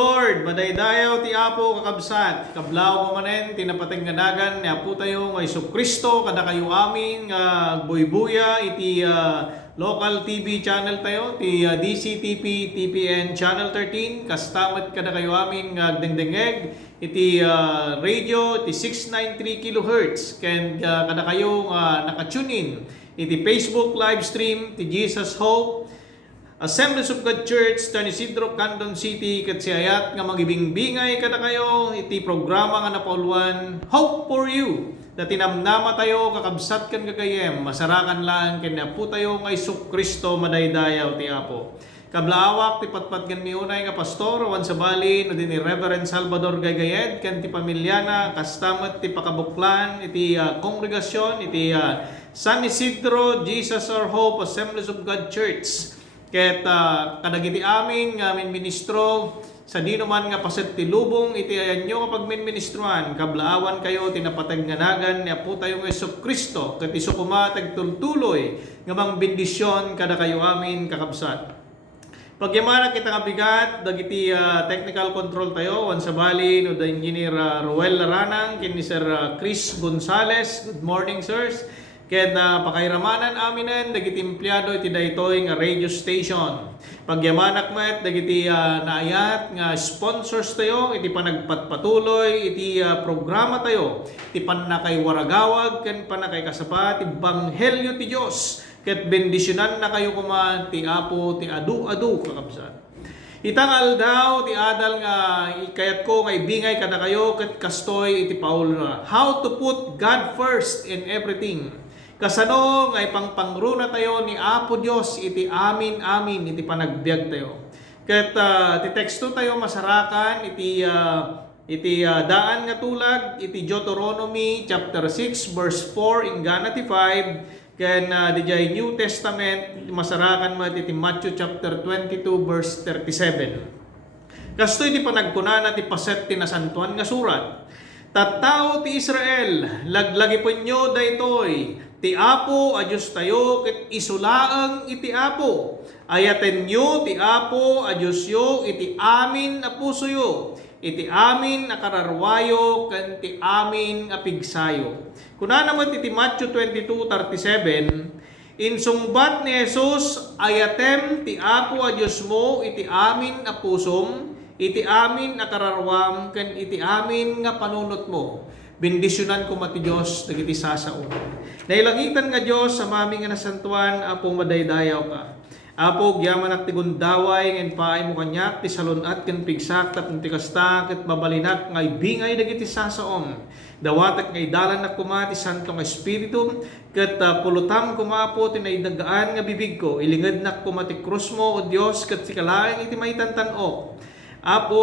Lord, madaydayaw ti Apo kakabsat, kablaw mo manen, tinapateng nganagan, ni Apo tayo ng Iso Kristo, kada kayo amin, buybuya, iti local TV channel tayo, ti DCTP, TPN Channel 13, kastamat kada kayo amin, dengdengeg, iti radio, iti 693 kHz, ken kada kayo nakatune in, iti Facebook live stream, ti Jesus Hope, Assemblies of God Church, San Isidro, Candon City, kat siayat nga magibimbingay kada kayo, iti programa nga napauluan, Hope for You, na tinamnama tayo, kakabsat kan kagayem, masarakan lang, kanya po tayo ngay Iso Kristo, madaydayaw ti Apo. Kablaawak, ti patpatgan mi unay nga pastor, wan sa bali, no din ni Reverend Salvador Gagayed, kan ti pamilyana, kastamat ti pakabuklan, iti kongregasyon, iti San Isidro, Jesus Our Hope, Assemblies of God Church. Ket kadagiti amin nga ministro sa dino man nga paset ti lubong iti ayanyo kapag ministruan kablaawan kayo tinapatag nganagan ni Apo tayo nga Iso Kristo ket isu kumatag tultuloy nga mang bendisyon kada kayo amin kakabsat. Pagyamana kita nga bigat dagiti technical control tayo wan sa bali no da engineer Ruel Laranang ken ni Sir Chris Gonzales. Good morning sirs. Ken pakairamanan aminen dagiti empleyado iti daytoy nga radio station. Pagyamanak met dagiti naayat nga sponsors tayo iti panagpatpatuloy iti programa tayo. Iti panakay waragawag ken panakay kasapat ti banghelyo ti Dios. Ket bendisyonan na kayo kuma ti Apo ti adu-adu kakabsat. Itang aldaw ti adal nga ikayat ko nga ibingay kada kayo ket kastoy iti Paul how to put God first in everything. Kasano nga ipangpangruna tayo ni Apo Dios iti amin iti panagbiag tayo. Ket ti teksto tayo masarakan iti daan nga tulag iti Deuteronomy chapter 6 verse 4 ingana ti 5 ken dijay New Testament masarakan mo iti Matthew chapter 22 verse 37. Kastoy ti panagkunana ti paset ti nasantuan nga surat. Tattao ti Israel, laglagi ponyo daytoy ti Apo a Diyos tayo ket isulaeng iti Apo. Ayaten nyo ti Apo a Diyos yo iti amin a pusoyo, iti amin a kararwayo ken ti amin a pigsayo. Kunana mo iti Matthew 22:37, insungbat ni Jesus, ayatem ti Apo a Diyos mo iti amin a pusom, iti amin a kararwam ken iti amin nga panunot mo. Bendisyonan ko mati Diyos dagiti sasaon. Nailangitan nga Diyos sa mami nga nasantuan, Apo madaydayaw ka. Apo gyaman at ti gundaway ngem paay mo kanyak ti salunat ken pigsak tapno ti kasta ket babalinak nga ibingay dagiti sasaon. Dawatek nga idalan na kuma ti santo nga espiritu ket pulutam kuma po ti naidagaan nga bibig ko. Ilinged nak kuma ti krus mo o Dios ket sikalaeng iti maitantan-o. Apo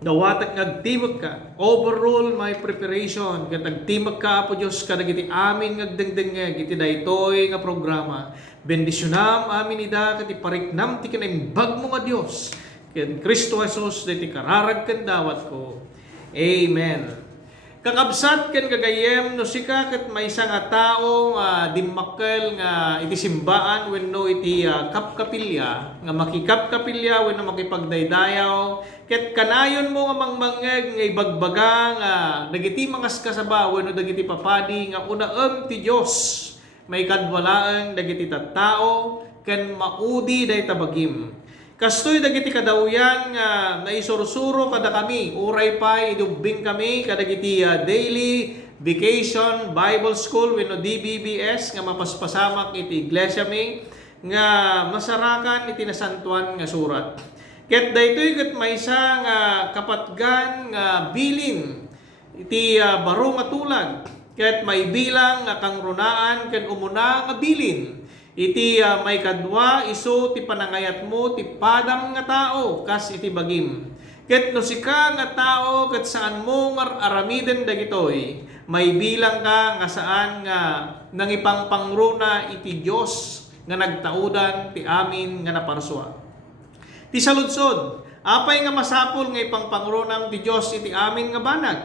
dawatek agtimag ka, overrule my preparation, ket agtimag ka Apo Dios kadagiti amin ngagdengdengeg iti daytoy nga programa. Bendisyonam amin ida ket ipariknam ti kinaimbag mo nga Dios. Ken Kristo Jesus diti kararag ken dawat ko. Amen. Kakabsat ken kagayem no sika ket maysa nga tao dimmakkel nga iti simbaan wenno iti kapkapilya nga makikapkapilya wenno makipagdaydayaw ket kanayon mo nga mangmangeg nga ibagbaga nga dagiti mangas kasaba wenno dagiti papadi nga unaem ti Dios may kadwalaeng dagiti tattao ken maudi dayta bagim. Kastoy dagiti kadawyan nga naisursuro kada kami, uray pay idubing kami kadagiti daily vacation Bible school wenno DBBS nga mapaspasamak iti iglesia mi nga masarakan iti nasantuan nga surat. Ket daytoy ket maysa nga kapatgan nga bilin iti baro nga tulag ket may bilang nga kangrunaan ken umuna nga bilin. Iti may kadwa iso ti panangayat mo ti padam nga tao kas iti bagim. Ket no sika nga tao ket saan mo aramiden dagitoy may bilang ka nga saan nga nangipangpangruna iti Dios nga nagtaudan ti amin nga naparswa. Ti saludsod, apay nga masapol nga ipangpangrunam ti Dios iti amin nga banag.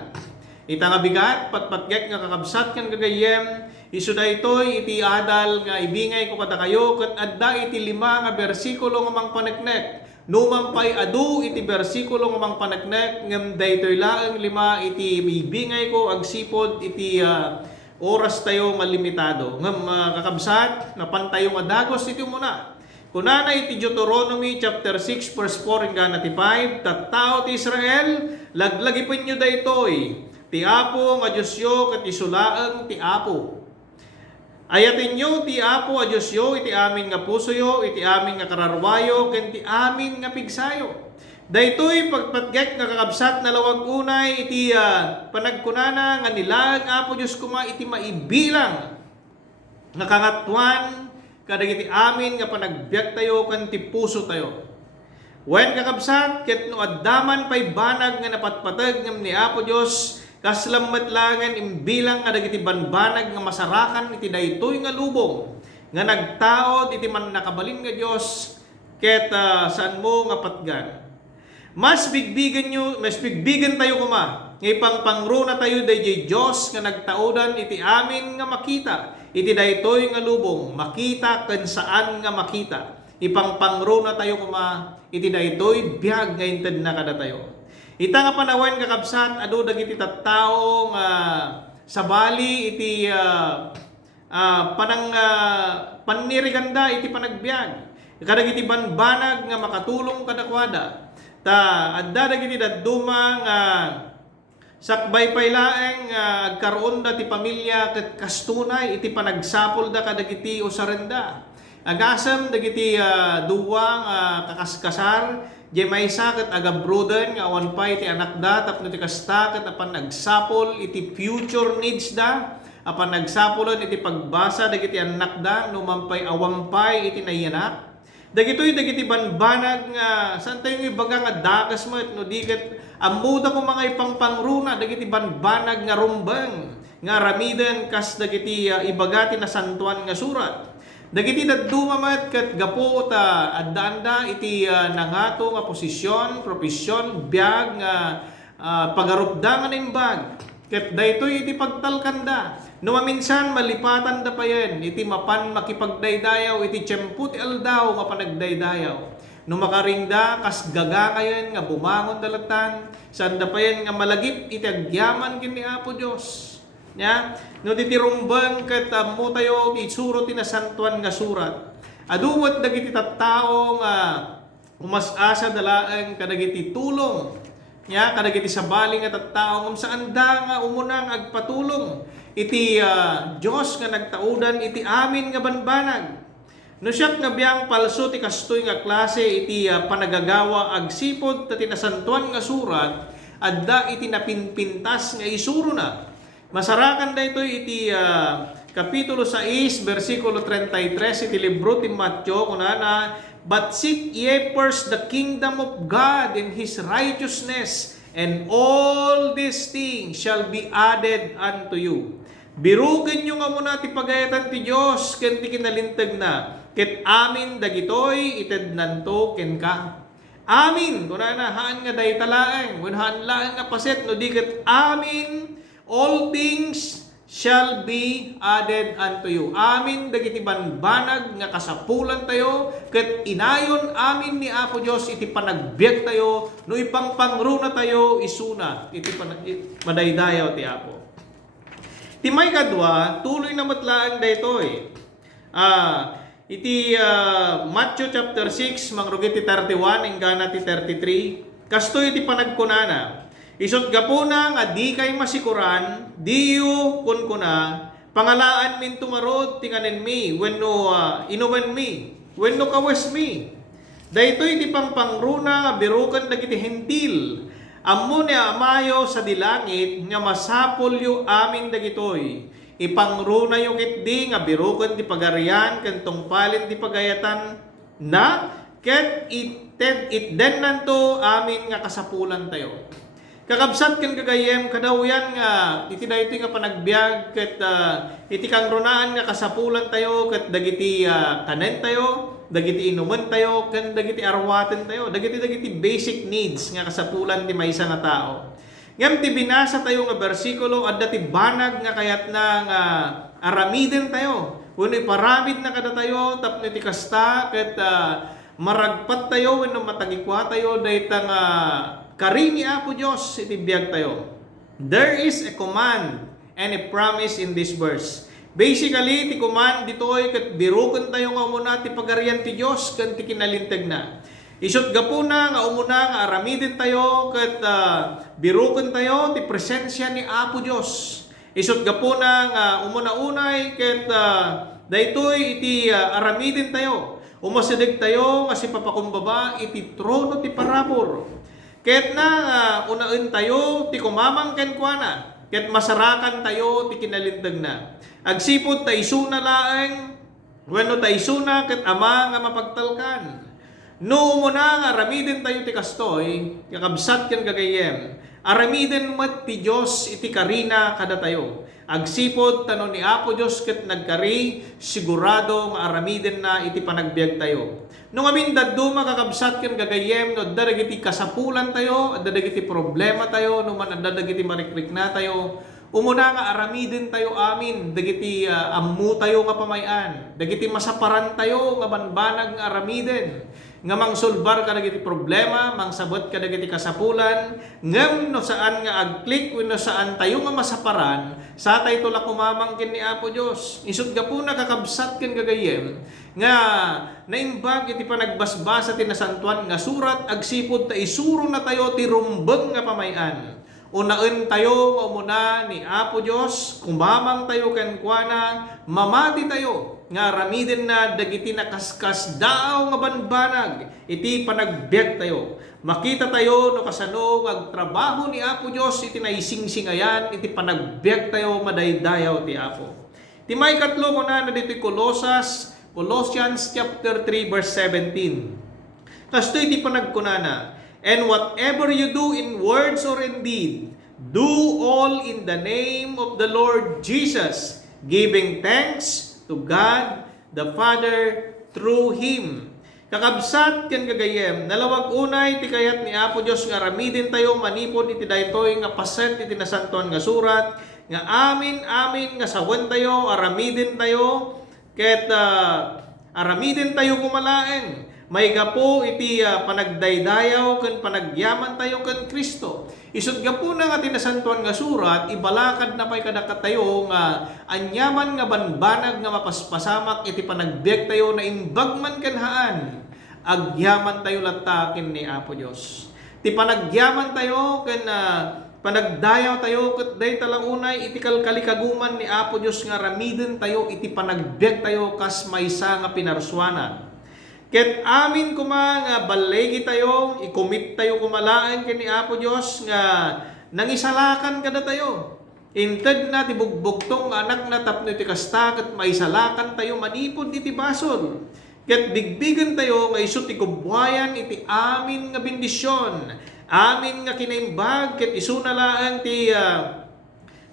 Ita nga bigat patpatgek nga kakabsat ken gagayem isu daytoy iti adal nga ibingay ko kada kayo ket adda iti 5 nga bersikulo nga mangpaneknek Numampay adu iti bersikulo nga mang panagnek ngem daytoy laeng 5 iti mibingay ko agsipod iti oras tayo nga limitado. Ngem kakabsat napantayo nga dagos iti muna. Kunana iti Deuteronomy chapter 6 verse 4 hanggang 5, tattao ti Israel, laglagipin nyo daytoy. Ti Apo nga Diyosyo ket isulaeng ti Apo. Ayatin nyo ti Apo a Diyosyo iti amin nga pusoyo, iti amin nga kararwayo, ken ti amin nga pigsayo. Daytoy pagpatgek nga kakabsat na lawag unay iti panagkunana nga nilaeng Apo Diyos kuma iti maibilang nga kangatuan kadagiti amin nga panagbiag tayo ken ti puso tayo. Wen kakabsat ket no addaman pay banag nga napatpateg ngem ni Apo Dios kaslammet langan imbilang nga dagiti banbanag nga masarakan iti daytoy nga lubong nga nagtaod iti man nakabalin nga Dios ket saan mo nga patgan. Mas bigbigan tayo kuma nga ipangpangruna tayo dayjay Dios nga nagtaodan iti amin nga makita iti daytoy nga lubong makita ken saan nga makita. Ipangpangruna tayo kuma iti daytoy biag nga inted na kada tayo. Ita nga panawen kakabsat adu dagiti tattao nga sabali iti paniriganda iti panagbiag. Kadagiti banbanag nga makatulong kadakwada. Ta adda dagiti dadduma nga sakbay pay laeng agkaroon da ti pamilya ket kastunay iti panagsapol da kadagiti usarenda. Agasem dagiti duwa nga kakaskasar jay maysa ket agabroden nga awan pay iti anak da tapno ti kasta ket apan nagsapol iti future needs da apan nagsapolon iti pagbasa dagiti anak da no mampay awampay iti nayanak. Dagiti banbanag nga saan tayo nga ibaga nga dakas mo no diket ammuda ko mga ipangpangruna dagiti banbanag nga rumbeng nga ramiden kas dagiti ibagati na santuan nga surat. Dagiti dadduma met ket gapo ta adda iti nangato nga posisyon, profesyon, biag nga pagarupdangan imbag. Ket daytoy iti pagtalkanda. No maminsan malipatan da payen iti mapan makipagdaydayaw iti tiempo ti aldaw nga panagdaydayaw. No makaringda kas gagakayen nga bumangon dalatan sanda payen nga malagip iti agyaman ken ni Apo Dios. Ya, no titirumbang ket mo tayo isuro ti nasantuan nga surat. Aduwat dagiti tattao nga umas-asa dalaeng kadagiti tulong. Ya, kadagiti sabali nga tattao ngem saan da nga umunang agpatulong iti Dios nga nagtaudan iti amin nga banbanag. No siyak nga biyang palso ti kastoy nga klase iti panagagawa agsipod ta tinasantuan nga surat adda iti napinpintas nga isuro na. Masarakan da ito iti kapitulo 6 versikulo 33 iti libro ti Mateo kunana, but seek ye first the kingdom of God and His righteousness, and all these things shall be added unto you. Birugen nyo nga muna ti pagayatan ti Dios ken ti kinalinteg na ket amin dagitoy ited nanto ken ka. Amin kunana haan nga dayta laeng wen haan laeng nga paset no diket amin all things shall be added unto you. Amin dagiti banbanag nga kasapulan tayo ket inayon amin ni Apo Dios iti panagbiag tayo no ipangpangruna tayo isuna iti madaydayaw ti Apo. Ti may kadwa tuloy na matlaang daytoy. Iti Matthew chapter 6 mangrugit ti 31 hinggan ti 33 kastoy iti panagkunana. Isot gapuna nga di kay masikuran, di yu kunkuna, pangalaan min tumarod tinganen mi, when no inuman mi, when no kawes mi. Daytoy di pangpangruna nga birukan dagiti hentil, ammo ni amayo sa dilangit nga masapol yu amin dagitoy. Ipangruna yu kitdi nga birukan di pagarian ken tungpalin di pagayatan na ket itden nanto amin nga kasapulan tayo. Kakabsat ken kagayem kadawyan nga iti daytoy nga panagbiag ket iti kangrunaan nga kasapulan tayo ket dagiti kanen tayo, dagiti inuman tayo ken dagiti arwaten tayo, dagiti basic needs nga kasapulan ti maysa nga tao. Ngem ti binasa tayo nga bersikulo adda ti banag nga kayat na nga aramiden tayo. Wenno iparamid na kada tayo tapno ti kasta ket maragpat tayo wenno matagikwa tayo dayta nga kari ni Apo Dios iti biag tayo. There is a command and a promise in this verse. Basically, ti command ditoy ket biruken tayo nga umuna ti pagarian ti Dios ken ti kinalinteg na. Isut gapuna nga umuna nga aramidin tayo ket biruken tayo ti presensya ni Apo Dios. Isut gapuna nga umuna-unay ket daytoy iti aramidin tayo. Umasideg tayo nga si papakumbaba iti trono ti parabor. Ket na unaen tayo ti kumamang ken kuana. Ket masarakan tayo ti kinalinteg na. Agsipod taysuna laeng wenno taysuna ket ama nga mapagtalkan. No umuna nga aramiden tayo ti kastoy, kakabsat ken gagayem. Aramiden met ti Dios iti karina kada tayo. Agsipod tanon ni Apo Dios ket nagkari sigurado nga aramiden na iti panagbiag tayo. No ngamin daddo makakabsat ken gagayem no dadagiti kasapulan tayo, dadagiti problema tayo, no man dadagiti marikrik na tayo. Umuna nga aramiden tayo amin, dagiti ammu tayo nga pamayan, dagiti masaparan tayo nga banbanag nga aramiden, nga mangsulbar ka dagiti problema, mangsabot ka dagiti kasapulan, ngem no saan nga agklik wenno saan tayo nga masaparan, sa tay tulak kumamangkin ni Apo Dios. Isud gapuna kakabsat ken gagayem nga naimbag iti panagbasbasa ti nasantuan nga surat agsipod ta isuro na tayo ti rumbeng nga pamayan. Unaen tayo nga umuna ni Apo Dios, kumamang tayo ken kuana, mamati tayo nga aramiden na dagiti nakaskas daaw nga banbanag iti panagbiag tayo. Makita tayo no kasano agtrabaho ni Apo Dios iti naisingsingayan iti panagbiag tayo madaydayaw ti Apo. Ti may katlo ko na dito Colossians chapter 3 verse 17. Kastoy ti panagkunana, and whatever you do in words or in deed, do all in the name of the Lord Jesus, giving thanks to God the Father through Him. Kakabsat ken gagayem, nalawag unay ti kayat ni Apo Dios nga aramidin tayo manipod iti daytoy nga paset iti nasantuan nga surat, nga amin nga sawen tayo, aramidin tayo, ket aramidin tayo kumalaeng. May gapo iti panagdaydayaw ken panagyaman tayo ken Kristo. Isud gapo na nga tinasantuan nga surat, ibalakad na pay kadakat tayo nga anyaman nga banbanag nga mapaspasamak iti panagbiag tayo na imbag man ken haan. Agyaman tayo latakin ni Apo Dios. Ti panagyaman tayo ken panagdayaw tayo ket day talang unay iti kalkalikaguman ni Apo Dios nga ramiden tayo iti panagbiag tayo kas maysa nga pinarswana. Ket amin kuma nga balegi tayo, ikomit tayo kumalaan ken ni Apo Dios nga nangisalakan kada tayo. Inted na ti bugbugtong anak na tapno iti kasta ket maisalakan tayo manipod iti basol. Ket bigbigen tayo nga isu ti kubwayan iti amin nga bendisyon. Amin nga kinaimbag ket isu na laeng ti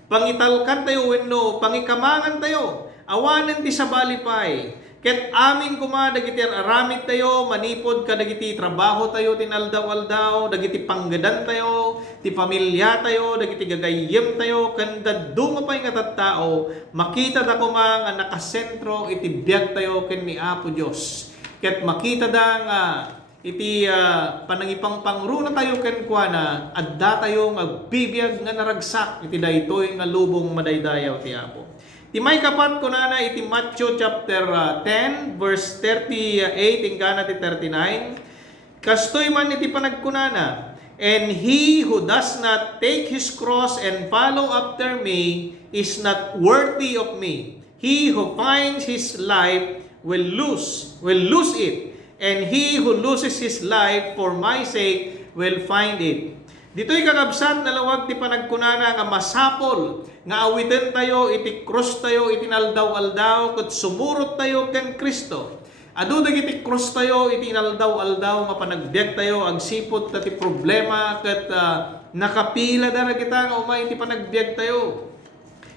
pangitalkan tayo wenno pangikamangan tayo. Awanen ti sabalipay. Ket amin kuma dagiti aramid tayo, manipod ka dagiti trabaho tayo, tinaldaw-aldaw, dagiti panggadan tayo, ti pamilya tayo, dagiti gagayem tayo, kanda dumapay nga tattao, makita da kuma nga nakasentro iti biag tayo ken ni Apo Dios. Ket makita da nga iti panangipang pangruna tayo ken kuana, adda tayo nga bibiyag nga naragsak iti daytoy nga lubong madaydayaw ti Apo. Ti may kapat ko na iti Matthew chapter 10 verse 38 ingkana ti 39. Kastoy man iti panagkunana, and he who does not take his cross and follow after me is not worthy of me. He who finds his life will lose it, and he who loses his life for my sake will find it. Dito'y kakabsat na lawag ti panagkunana nga masapol nga awiten tayo, iti cross tayo, itinaldaw-aldaw, ket sumurot tayo ken Kristo. Adu dagiti cross tayo, itinaldaw-aldaw, nga panagbiag tayo, agsipot ti problema, ket nakapila dara kita nga umay iti panagbiag tayo.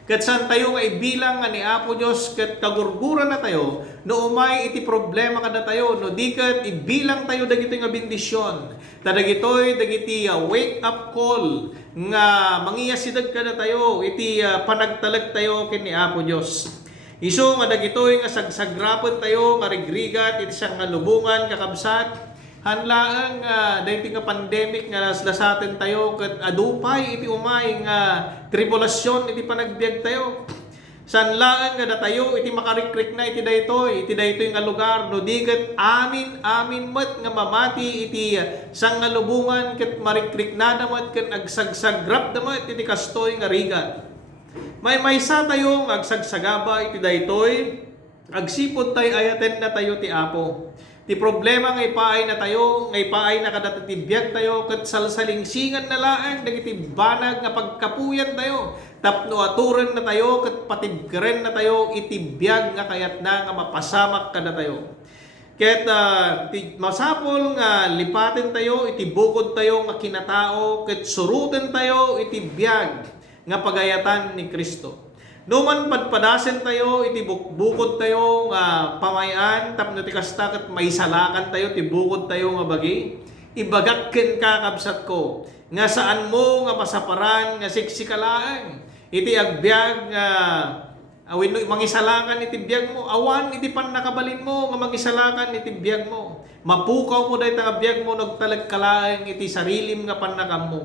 Ket saan tayo nga ibilang nga ni Apo Dios ket kagurguran na tayo no umay iti problema kada tayo no di ket ibilang tayo dagiti nga bendisyon. Tadagitoy dagiti wake up call nga mangiyasideg kada tayo iti panagtalag tayo ken ni Apo Dios. Isu nga dagitoy nga sagsagrapon tayo nga rigrigat iti siyang nga lubungan kakabsat. Hanlaang dayti nga pandemic nga lasaten tayo ket adupay iti umay nga tribulasyon iti panagbiag tayo. Sanlaan nga datayo iti makarikrik na iti daytoy nga lugar no diget amin met nga mamati iti sang nga lubungan ket marikrik na damat ket agsagsagrap damat iti kastoy nga rigat. Maysa tayo nga agsagsagaba iti daytoy agsipod tay ayaten na tayo ti Apo. Ti problema nga ipaay na tayo, nga ipaay na kadatitibiyag tayo, kat salsalingsingan na laang, dagiti banag nga pagkapuyan tayo, tapno aturen na tayo, kat patibkaren na tayo, itibiyag nga kayat na nga mapasamak kada tayo. Ket masapol nga lipaten tayo, itibukod tayo nga kinatao, ket suruten tayo, itibiyag nga pagayatan ni Kristo. Numan padpadasen tayo, iti bukod tayo nga pamayan, tapno ti kasta ket may salakan tayo, ti bukod tayo nga bagi. Ibagak ken kakabsat ko, nga saan mo nga masaparan nga siksikalaang. Iti agbyag nga awin mangisalakan iti biyag mo, awan iti pan nakabalin mo nga mangisalakan iti biyag mo. Mapukaw mo dayta nga biyag mo nagtalagkalaang iti sarilim nga panakam mo.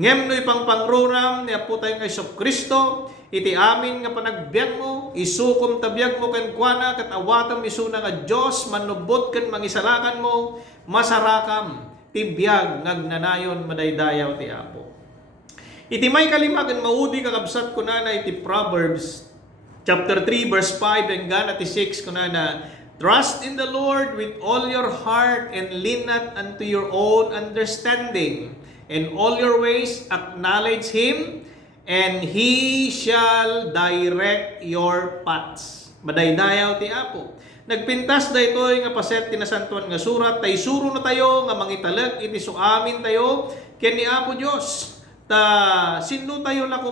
Ngem no ipang pangruram ni Apo tayo nga Kristo, iti amin nga panagbiag mo, isukom tabiyag mo ken kuana ket awatam isuna nga Dios manubot ken mangisalakan mo, masarakam ti biag ngagnanayon madaydayaw ti Apo. Iti may kalima ken maudi kakabsat kunana iti Proverbs chapter 3 verse 5 hanggang iti 6 kunana, trust in the Lord with all your heart and lean not unto your own understanding. In all your ways acknowledge Him, and He shall direct your paths. Madaydayaw ti Apo. Nagpintas daytoy nga paset tinasantuan nga surat, tay suro na tayo nga mangitalag iti suamin tayo ken ni Apo Dios. Sino tayo na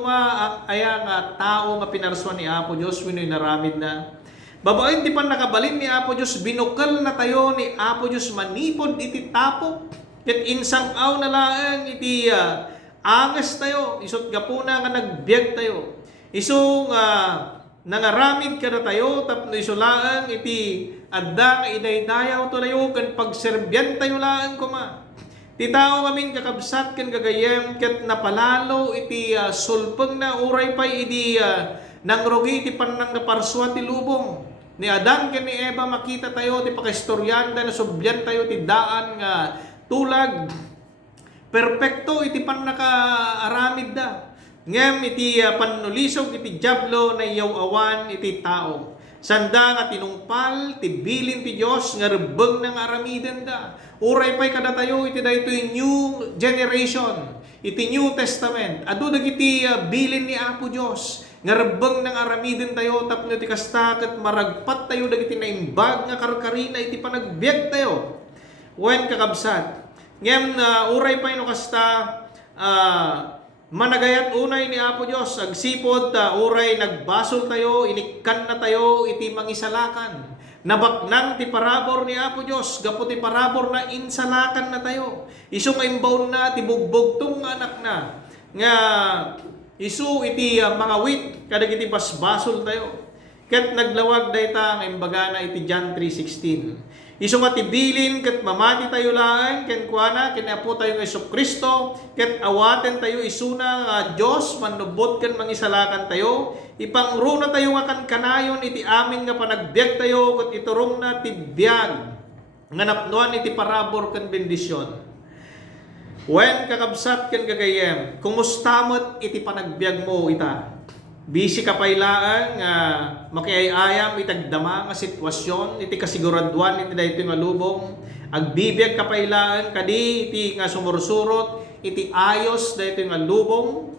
aya nga tao nga pinarsuan ni Apo Dios wenno naramid na. Babaen ti pan nakabalin ni Apo Dios, binukal na tayo ni Apo Dios manipod iti tapok. Ket insang aw na laang iti angas tayo, isot gapuna nga nagbiag tayo. Iso nga nangaramid ka na tayo, tapno iso laang iti adda nga idaydayaw to tayo, kan pagserbyan tayo laang kuma. Ti tao ngamin kakabsat ken gagayem, ket napalalo iti sulpeng na uray pay iti nangrugi iti panang naparswa ti lubong. Ni Adan ken ni Eva makita tayo, ti pakastoryanda na subyan tayo ti daan nga tulag, perpekto iti pan nakaaramid da. Ngem iti panulisog iti diablo na iyaw awan iti tao. Sanda nga tinungpal, ti bilin ti Diyos nga rebeng ng aramiden da. Uray pa'y kada tayo iti daytoy new generation, iti New Testament. Adu dagiti bilin ni Apo Diyos nga rebeng ng aramiden tayo tapno iti kasta ket maragpat tayo dagiti naimbag nga karkarina iti panagbiag tayo. Wen kakabsat, ngem uray pa ino kasta managayat unay ni Apo Dios agsipod uray nagbasol tayo, inikkan na tayo iti mangisalakan. Nabaknang ti parabor ni Apo Dios, gapo ti parabor na insalakan na tayo. Isu nga imbawn na ti bugbogtong anak na nga isu iti mga wit kadagiti basbasol tayo. Ket naglawag dayta nga imbaga na iti John 3:16. Isu nga tibilin ket mamati tayo laang ken kuana ken Apo tayo nga Kristo ket awaten tayo isuna nga Dios manubot ken mangisalakan tayo, ipangruna tayo nga kankanayon iti amin nga panagbiag tayo ket iturong na ti biag nga napnuan iti parabor ken bendisyon. Wen kakabsat ken gagayem, kumusta met iti panagbiag mo ita? Busy ka pailaan nga makiayayam itagdama nga sitwasyon iti kasiguraduan iti daytoy nga lubong, agbibiyag ka pailaan kadi iti nga sumursurot iti ayos daytoy nga lubong.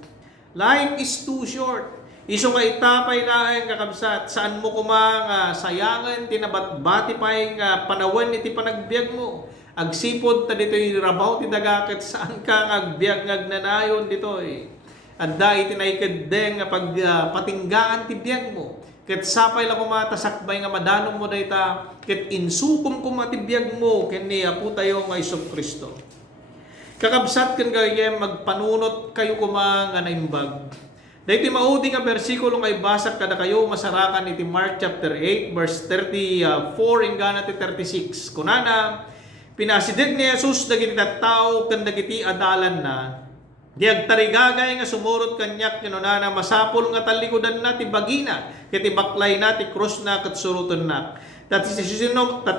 Life is too short. Isu nga itapay laeng kakabsat, saan mo nga sayangan tinabatbati pay nga panawen iti panagbiag mo. Agsipod ta ditoy rabaw ti dagaket saan ka nga agbiag ngagnanayon ditoy. Adda iti naikadeng nga pagpatinggaan ti biag mo. Ket sapay la kumata sakbay nga madanom mo dayta, ket insukom kumati biag mo ken ni Apo tayo nga Kristo. Kakabsat ken gayem magpanunot kayo nga naimbag. Dahito maudi nga bersikulo nga ibasag kada kayo masarakan iti Mark chapter 8 verse 34 ingana ti 36. Kunana, pinasidig ni Jesus dagiti tattao ken dagiti adalan na. Di agtarigagay nga sumurot kanyak kinunana masapul nga talikodan na ti bagina ket ibaklay na ti krus na ket suruton na. Tati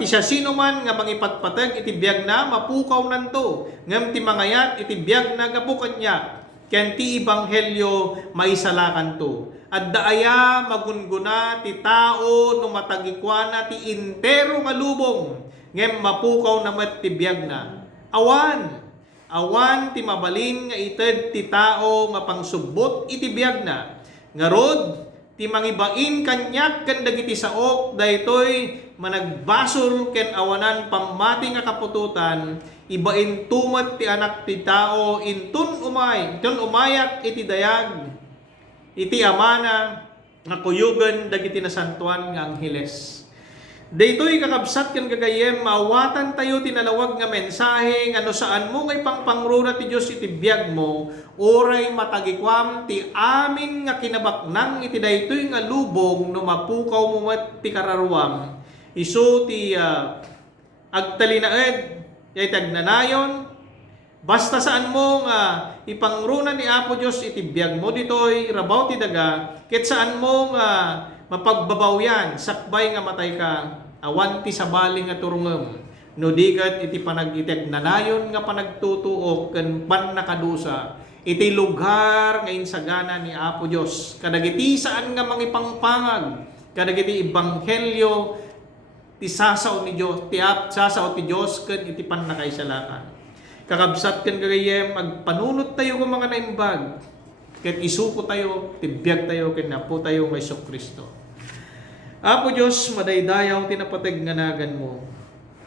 siya sino man nga mangipatpatag iti biyag na mapukaw nanto ngem ti mangayat iti biyag na gapu kanyak ken ti ebanghelyo maisalakan to. At daaya magunguna ti tao no matagikwana ti intero nga lubong ngem mapukaw na met ti biyag na. Awan ti mabalin nga ited ti tao nga pangsubbot iti biyag na. Ngarod ti mangibain kanyak ken dagiti saok daytoy managbasol ken awanan pamati nga kapututan ibain tumet ti anak ti tao intun umayak iti dayag iti amana nga kuyugan dagiti nasantuan nga angheles. Daytoy kakabsat ken gagayem maawatan tayo tinalawag nga mensahe ano saan mo ngay pangpangruna ti Dios iti biag mo oray matagikwam ti amin nga kinabaknang iti daytoy nga lubong no mapukaw mo met ti kararuam isu ti agtalinaed yay tagnanayon basta saan mo nga ipangruna ni Apo Dios iti biag mo ditoy rabaw ti daga ket saan mo nga mapagbabaw yan sakbay nga matay ka awan ti sabaling nga turungem no dikat iti panagiteg nanayon nga panagtutuok ken pannakadusa iti lugar nga insagana ni Apo Dios kadagiti saan nga mangipangpangag kadagiti ebanghelyo ti sasao ni Dios sasao ti Dios ken iti pannakaisalakan. Kakabsat ken gagayem agpanunot tayo ko mga naimbag ket isuko tayo tibiyag tayo ken Apo tayo nga Kristo. Apo Dios madaydayaw tinapateg nga nagan mo.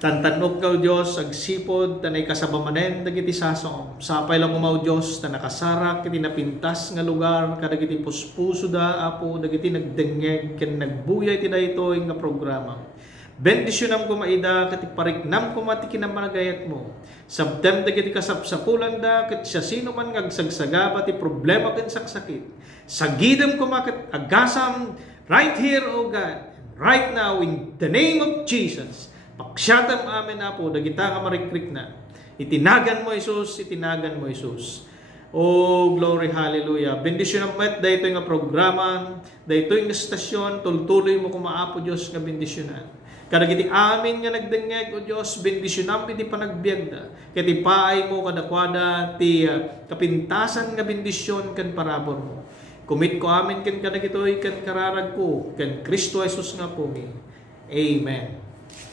Tantanog kaw Dios agsipod tanay kasabamanen dagiti sasom. Sapay lang umaw Dios ta nakasarak iti napintas nga lugar kadagiti puspuso da Apo dagiti nagdengeg ken nagbuyay ti daytoy nga programa. Bendisyonam ko maida ket pariknam ko mati kinamanagayat mo. Sabtem dagiti kasapsapulan da ket siya sino man ngagsagsagaba ti problema ken saksakit. Sagidem ko maket agasam right here, O God, right now in the name of Jesus. Paksyatam amin Apo dagita nga marikrik na. Itinagan mo Jesus, itinagan mo Jesus. Oh, glory, hallelujah. Bendisyon met daytoy nga programa, daytoy nga stasyon, tultuloy mo kumaapo Dios nga bendisyonan. Kadagiti amin nga nagdengeg o Dios, bendisyonam iti panagbiagda. Ket ipaay mo kadakwada ti kapintasan nga bendisyon ken parabor mo. Kumit ko amin ken kadagitoy ken kararag ko ken Kristo Jesus nga pumi. Amen.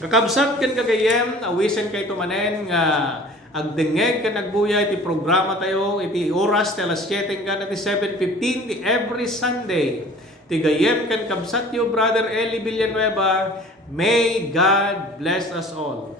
Kakabsat ken kagayem awisen kay tumanen nga agdengeg ken nagbuyay iti programa tayo iti oras ti alas 7 ken iti 7:15 ti every Sunday. Ti gayem ken kabsat yo Brother Eli Villanueva. May God bless us all.